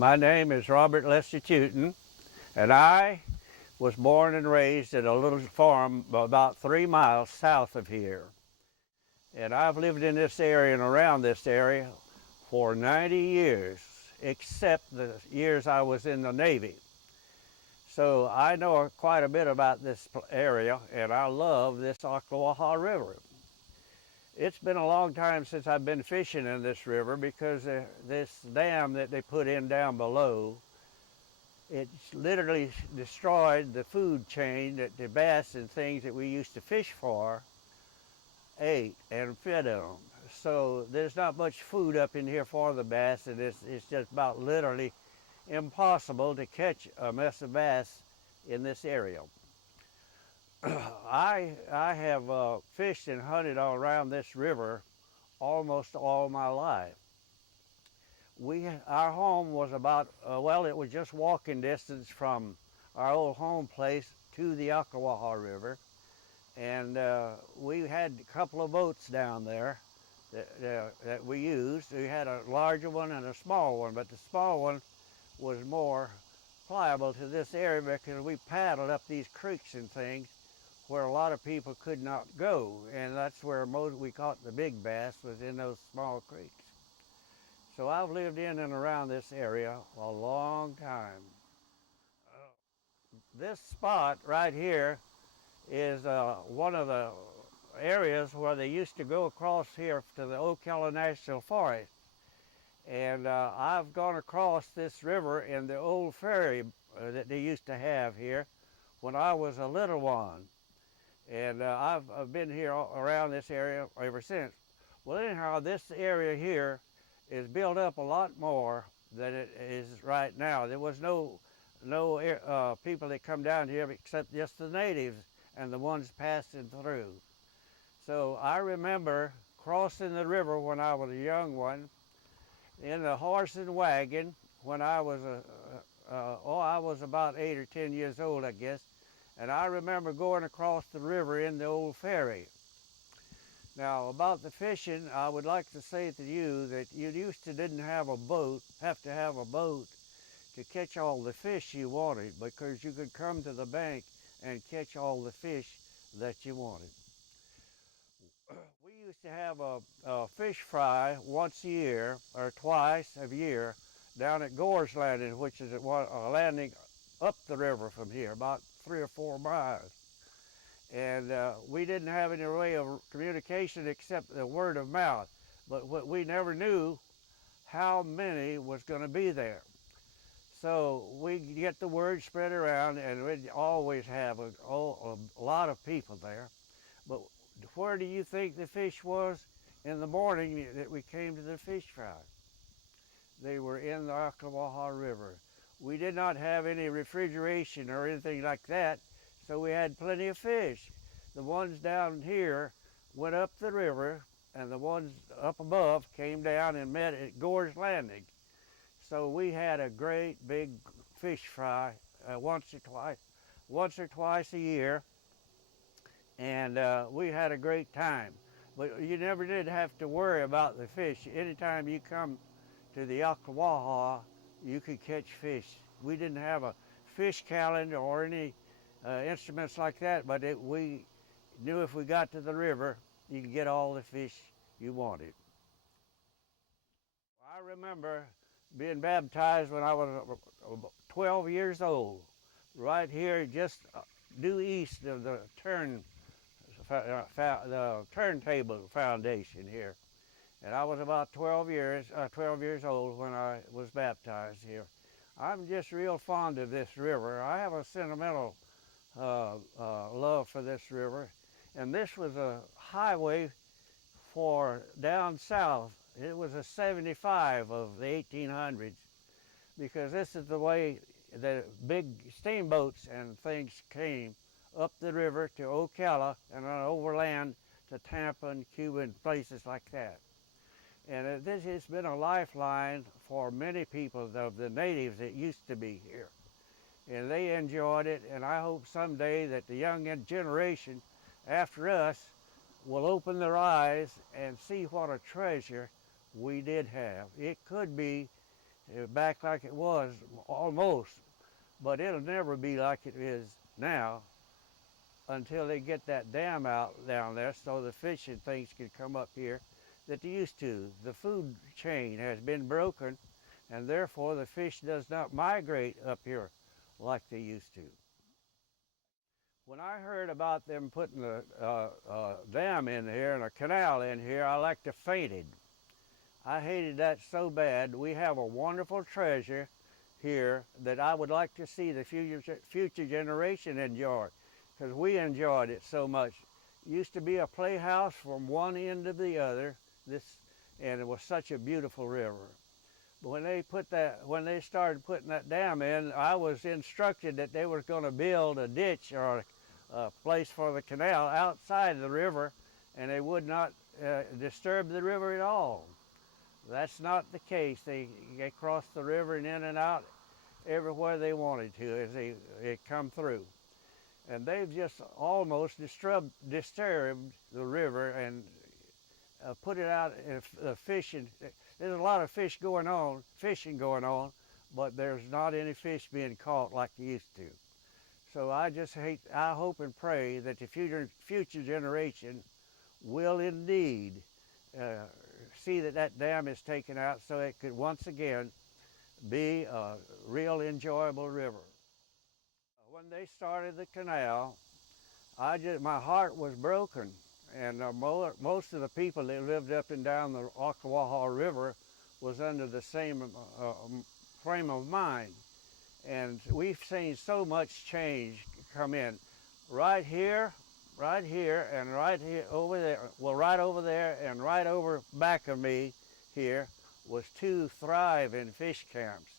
My name is Robert Lester Teuton, and I was born and raised at a little farm about 3 miles south of here. And I've lived in this area and around this area for 90 years, except the years I was in the Navy. So I know quite a bit about this area, and I love this Ocklawaha River. It's been a long time since I've been fishing in this river because this dam that they put in down below, it's literally destroyed the food chain that the bass and things that we used to fish for ate and fed on. So there's not much food up in here for the bass, and it's just about literally impossible to catch a mess of bass in this area. I have fished and hunted all around this river almost all my life. Our home was about, well, it was just walking distance from our old home place to the Ocklawaha River. And we had a couple of boats down there that we used. We had a larger one and a small one, but the small one was more pliable to this area because we paddled up these creeks and things where a lot of people could not go. And that's where we caught the big bass, was in those small creeks. So I've lived in and around this area a long time. This spot right here is one of the areas where they used to go across here to the Ocala National Forest. And I've gone across this river in the old ferry that they used to have here when I was a little one. And I've been here around this area ever since. Well, anyhow, this area here is built up a lot more than it is right now. There was no people that come down here except just the natives and the ones passing through. So I remember crossing the river when I was a young one in a horse and wagon when I was I was about 8 or 10 years old, I guess. And I remember going across the river in the old ferry. Now, about the fishing, I would like to say to you that you didn't have to have a boat to catch all the fish you wanted, because you could come to the bank and catch all the fish that you wanted. We used to have a fish fry once a year or twice a year down at Gore's Landing, which is a landing up the river from here, about 3 or 4 miles. And we didn't have any way of communication except the word of mouth. But we never knew how many was going to be there. So we get the word spread around, and we'd always have a lot of people there. But where do you think the fish was in the morning that we came to the fish fry? They were in the Ocklawaha River. We did not have any refrigeration or anything like that, so we had plenty of fish. The ones down here went up the river, and the ones up above came down and met at Gore's Landing. So we had a great big fish fry once or twice a year, and we had a great time. But you never did have to worry about the fish. Anytime you come to the Ocklawaha, you could catch fish. We didn't have a fish calendar or any instruments like that, but we knew if we got to the river, you could get all the fish you wanted. I remember being baptized when I was 12 years old, right here just due east of the turntable foundation here. And I was about 12 years old when I was baptized here. I'm just real fond of this river. I have a sentimental love for this river. And this was a highway for down south. It was a 75 of the 1800s, because this is the way the big steamboats and things came up the river to Ocala and on overland to Tampa and Cuba and places like that. And this has been a lifeline for many people of the natives that used to be here. And they enjoyed it, and I hope someday that the young generation after us will open their eyes and see what a treasure we did have. It could be back like it was almost, but it'll never be like it is now until they get that dam out down there so the fish and things can come up here that they used to. The food chain has been broken, and therefore the fish does not migrate up here like they used to. When I heard about them putting a dam in here and a canal in here, I like to fainted. I hated that so bad. We have a wonderful treasure here that I would like to see the future generation enjoy, because we enjoyed it so much. It used to be a playhouse from one end to the other, and it was such a beautiful river. But when they started putting that dam in, I was instructed that they were going to build a ditch or a place for the canal outside the river, and they would not disturb the river at all. That's not the case. They crossed the river and in and out everywhere they wanted to as they come through. And they've just almost disturbed the river and put it out fishing. There's a lot of fishing going on, but there's not any fish being caught like they used to. So I hope and pray that the future generation will indeed see that dam is taken out so it could once again be a real enjoyable river. When they started the canal, my heart was broken, and most of the people that lived up and down the Ocklawaha River was under the same frame of mind. And we've seen so much change come in. Right here, and right here, over there, well, right over there and right over back of me here was 2 thriving fish camps.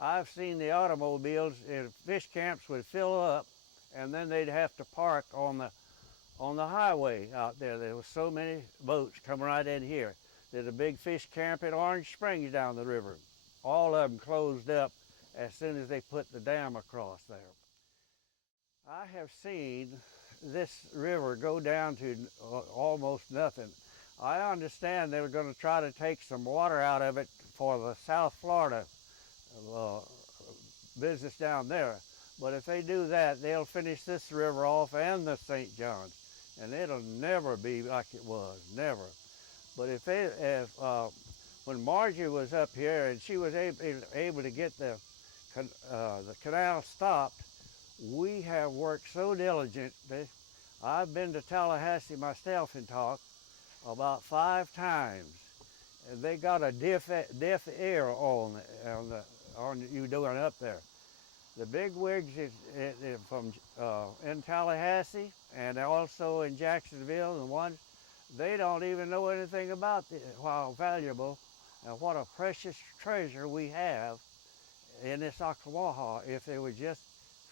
I've seen the automobiles and fish camps would fill up, and then they'd have to park on the highway out there. There was so many boats coming right in here. There's a big fish camp at Orange Springs down the river. All of them closed up as soon as they put the dam across there. I have seen this river go down to almost nothing. I understand they were going to try to take some water out of it for the South Florida business down there. But if they do that, they'll finish this river off and the St. Johns, and it'll never be like it was, never. But when Margie was up here and she was able to get the canal stopped, we have worked so diligently. I've been to Tallahassee myself and talked about 5 times, and they got a deaf ear on you doing up there. The big wigs from in Tallahassee and also in Jacksonville, the ones, they don't even know anything about how valuable and what a precious treasure we have in this Ocklawaha if they would just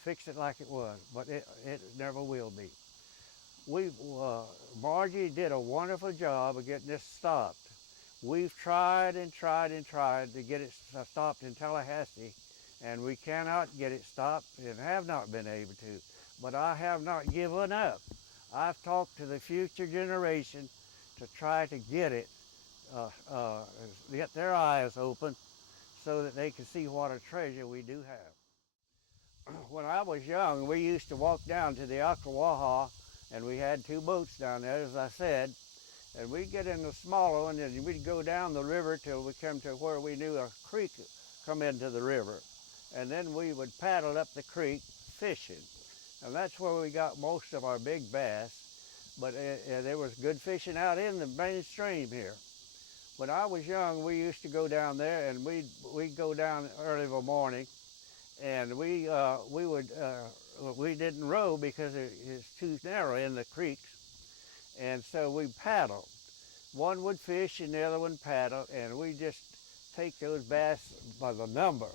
fix it like it was, but it never will be. Margie did a wonderful job of getting this stopped. We've tried and tried and tried to get it stopped in Tallahassee, and we cannot get it stopped and have not been able to. But I have not given up. I've talked to the future generation to try to get their eyes open so that they can see what a treasure we do have. When I was young, we used to walk down to the Ocklawaha, and we had 2 boats down there, as I said, and we'd get in the smaller one, and we'd go down the river till we come to where we knew a creek come into the river, and then we would paddle up the creek fishing, and that's where we got most of our big bass, but there was good fishing out in the main stream here. When I was young, we used to go down there, and we'd go down early in the morning, and we didn't row because it's too narrow in the creeks, and so we paddled. One would fish and the other one paddle, and we just take those bass by the number.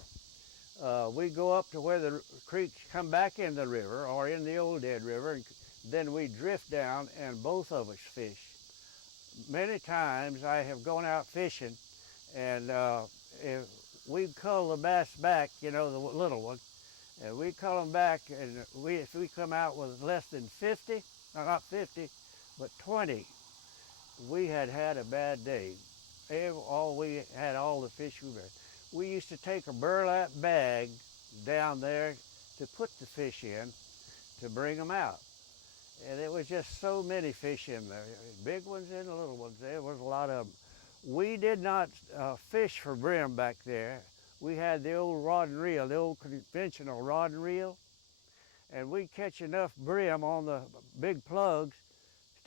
We go up to where the creeks come back in the river or in the Old Dead River, and then we drift down and both of us fish. Many times I have gone out fishing, and if we cull the bass back, you know, the little one, and we cull them back, and if we come out with less than 50, no, not 50, but 20, we had a bad day. We had all the fish we had. we used to take a burlap bag down there to put the fish in to bring them out. And it was just so many fish in there, big ones and little ones. There was a lot of them. We did not fish for brim back there. We had the old rod and reel, the old conventional rod and reel, and we'd catch enough brim on the big plugs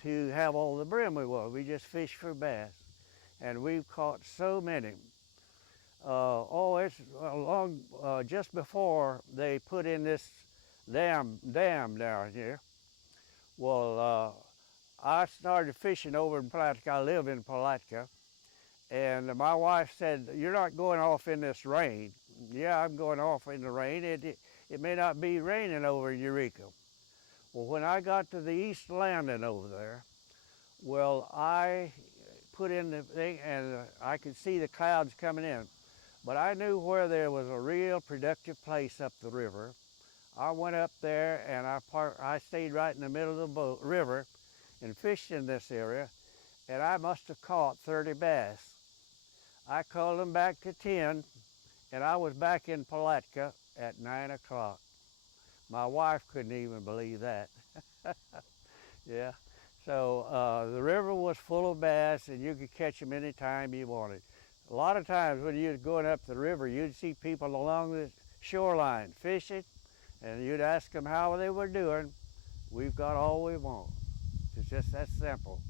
to have all the brim we wanted. We just fished for bass, and we've caught so many. It's long, just before they put in this dam down here. Well, I started fishing over in Palatka. I live in Palatka, and my wife said, "You're not going off in this rain." Yeah, I'm going off in the rain. It may not be raining over in Eureka. Well, when I got to the East Landing over there, well, I put in the thing, and I could see the clouds coming in. But I knew where there was a real productive place up the river. I went up there, and I stayed right in the middle of the river and fished in this area, and I must have caught 30 bass. I called them back to 10, and I was back in Palatka at 9 o'clock. My wife couldn't even believe that. Yeah. So the river was full of bass, and you could catch them anytime you wanted. A lot of times when you was going up the river, you'd see people along the shoreline fishing, and you'd ask them how they were doing. We've got all we want. It's just that simple.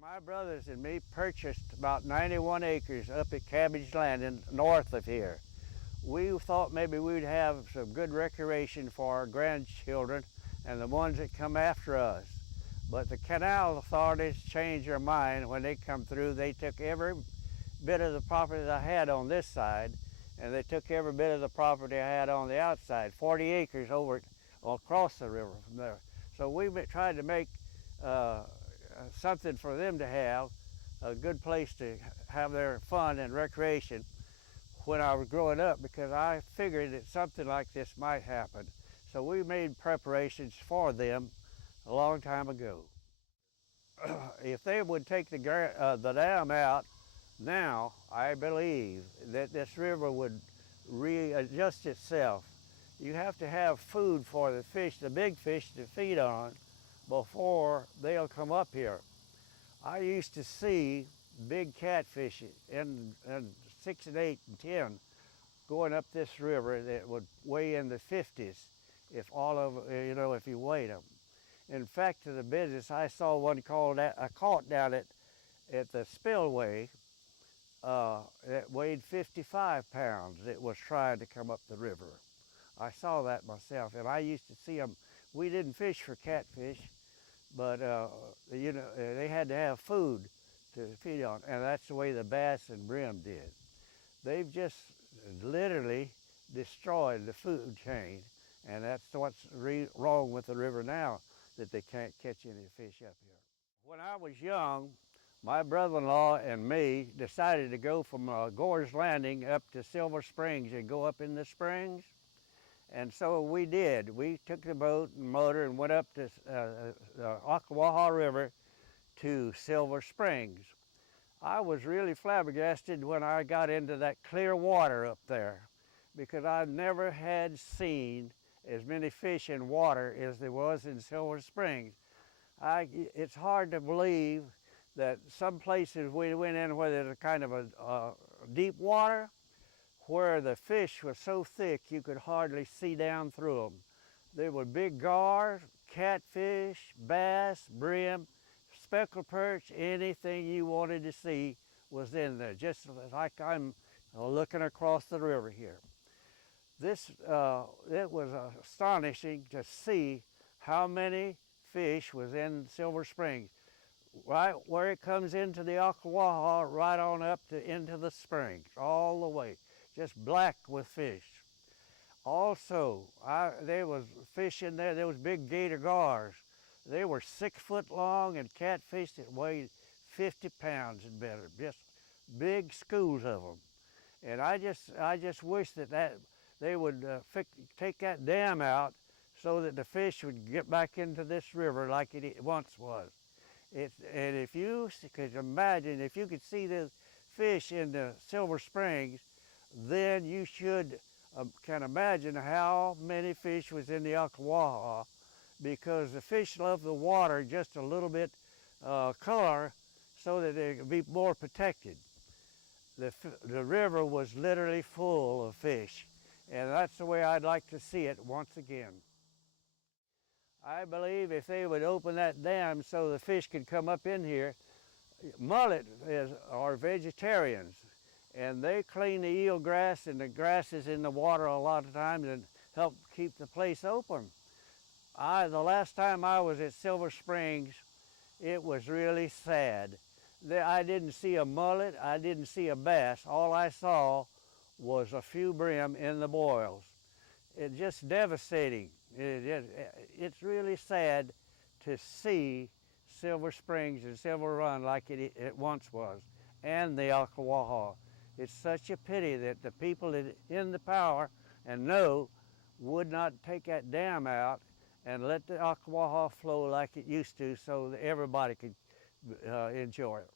My brothers and me purchased about 91 acres up at Cabbage Landing, north of here. We thought maybe we'd have some good recreation for our grandchildren and the ones that come after us. But the canal authorities changed their mind when they come through. They took every bit of the property that I had on this side, and they took every bit of the property I had on the outside, 40 acres over across the river from there. So we tried to make something for them to have, a good place to have their fun and recreation when I was growing up, because I figured that something like this might happen. So we made preparations for them a long time ago. If they would take the dam out now, I believe that this river would readjust itself. You have to have food for the fish, the big fish, to feed on before they'll come up here. I used to see big catfish in 6 and 8 and 10 going up this river that would weigh in the 50s if if you weighed them. In fact, to the business, I saw one caught down at the spillway that weighed 55 pounds that was trying to come up the river. I saw that myself, and I used to see them. We didn't fish for catfish, but they had to have food to feed on, and that's the way the bass and brim did. They've just literally destroyed the food chain, and that's what's wrong with the river now, that they can't catch any fish up here. When I was young, my brother-in-law and me decided to go from Gore's Landing up to Silver Springs and go up in the springs. And so we did. We took the boat and motor and went up to the Ocklawaha River to Silver Springs. I was really flabbergasted when I got into that clear water up there, because I never had seen as many fish in water as there was in Silver Springs. It's hard to believe that some places we went in where there's a kind of a deep water, where the fish was so thick you could hardly see down through them. There were big gar, catfish, bass, brim, speckled perch, anything you wanted to see was in there, just like I'm looking across the river here. It was astonishing to see how many fish was in Silver Springs, right where it comes into the Ocklawaha, right on up into the springs, all the way, just black with fish. Also, there was fish in there. There was big gator gars. They were 6 foot long, and catfish that weighed 50 pounds and better, just big schools of them. And I just wish that they would take that dam out so that the fish would get back into this river like it once was. And if you could imagine, if you could see the fish in the Silver Springs, then you should can imagine how many fish was in the Ocklawaha, because the fish love the water just a little bit color so that they could be more protected. The river was literally full of fish, and that's the way I'd like to see it once again. I believe if they would open that dam so the fish could come up in here, mullet are vegetarians, and they clean the eel grass and the grasses in the water a lot of times and help keep the place open. The last time I was at Silver Springs, it was really sad. I didn't see a mullet, I didn't see a bass. All I saw was a few brim in the boils. It's just devastating. It's really sad to see Silver Springs and Silver Run like it once was, and the Ocklawaha. It's such a pity that the people in the power and know would not take that dam out and let the Ocklawaha flow like it used to so that everybody could enjoy it.